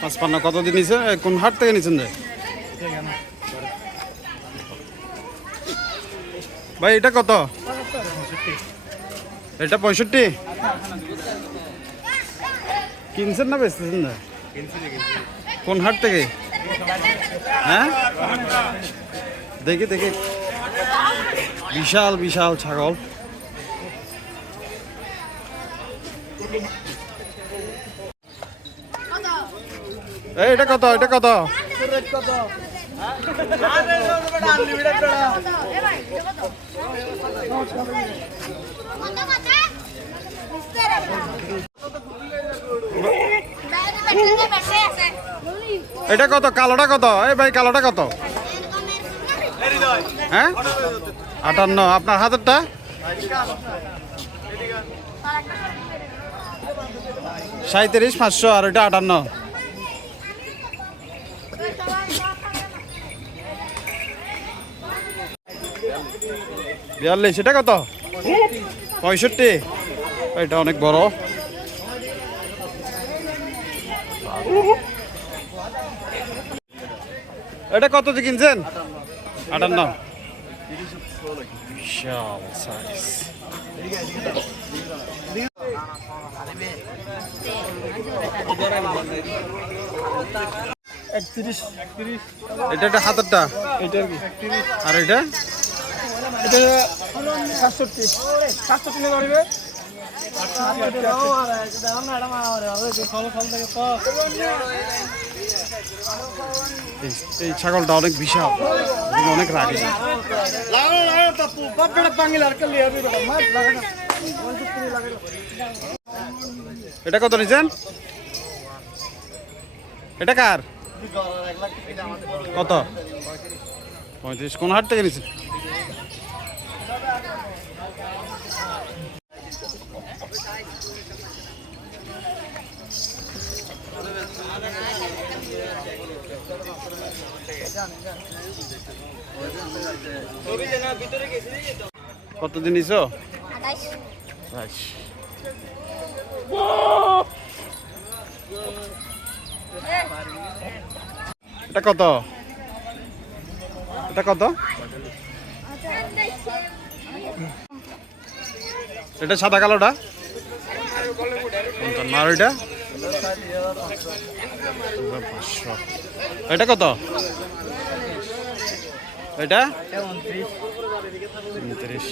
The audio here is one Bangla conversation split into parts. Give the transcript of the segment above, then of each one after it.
পাঁচপান্ন কত দিন নিছেন? কোন হাট থেকে নিছেন যে ভাই? এটা কত? এটা 65 কিনছেন না বেচতেছেন না? কোন হাট থেকে? হ্যাঁ দেখি দেখি, বিশাল বিশাল ছাগল। এটা কত? এটা কত? এটা কত? কালোটা কত? এই ভাই কালোটা কত? হ্যাঁ 58। আপনার হাতেরটা? 37,500 আর ওইটা 58। বিয়াল্লিশ। এটা কত? 65। এটা অনেক বড়। এটা কত দিয়ে কিনছেন? 58। বিশাল সাইজ। এটা একটা হাতেরটা, আর এটা এটা 67 ধরবে। এই ছাগলটা অনেক বিশাল, অনেক রাগী। এটা কত নিছেন? এটা কার? কত? 35। কোন হাট থেকে নিছেন? কত দিন নিছো? 28। এটা কত? এটা কত? এটা সাদা কালোটা 55। আর ওইটা 500। এটা কত? এটা 29।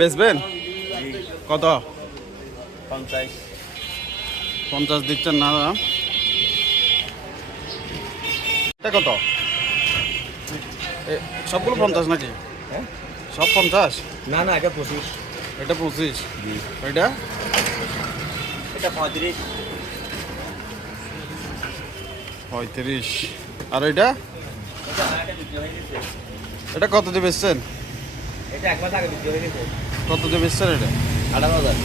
বেচবেন কত? 50 দিচ্ছেন না? এটা কত? সবগুলো 50 নাকি? সব 50? না না, এটা 25। এটা 25। এটা 35। 35। আর এটা? এটা কত দিয়ে বেচছেন? এটা একবার আগে বিক্রি হয়ে গেছে। কত দিয়ে বেচছেন এটা? 18,000।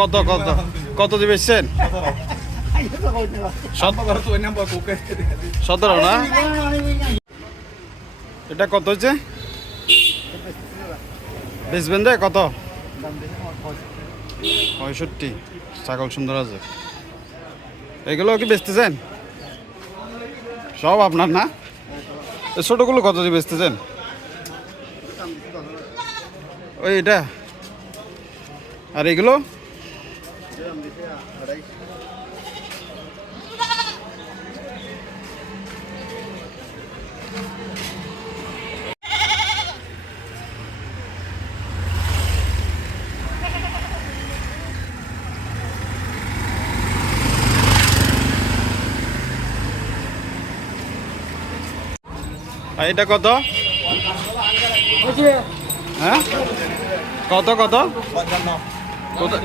কত কত কত দিয়ে বেচছেন? 17 না? এটা কত হচ্ছে? বেচবেন রে কত? 65। ছাগল সুন্দর আছে। এগুলো কি বেচতেছেন? সব আপনার না? ছোটগুলো কত দিয়ে বেচতেছেন? ওই এটা। আর এগুলো? আর এটা কত? হ্যাঁ কত কত?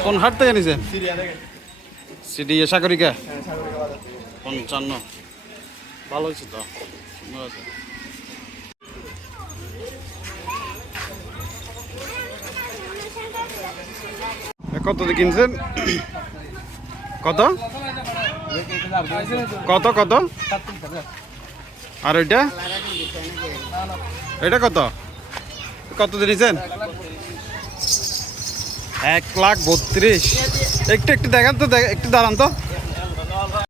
কোন হাট থেকে নিছেন? সিডি সাগরিকা 55। ভালো হয়েছে তো, সুন্দর আছে। কত দিয়ে কিনছেন? কত কত কত? আর ওইটা এটা কত? কত দিয়ে নিছেন? 1,32,000। একটু একটু দেখান তো, একটু দাঁড়ান তো।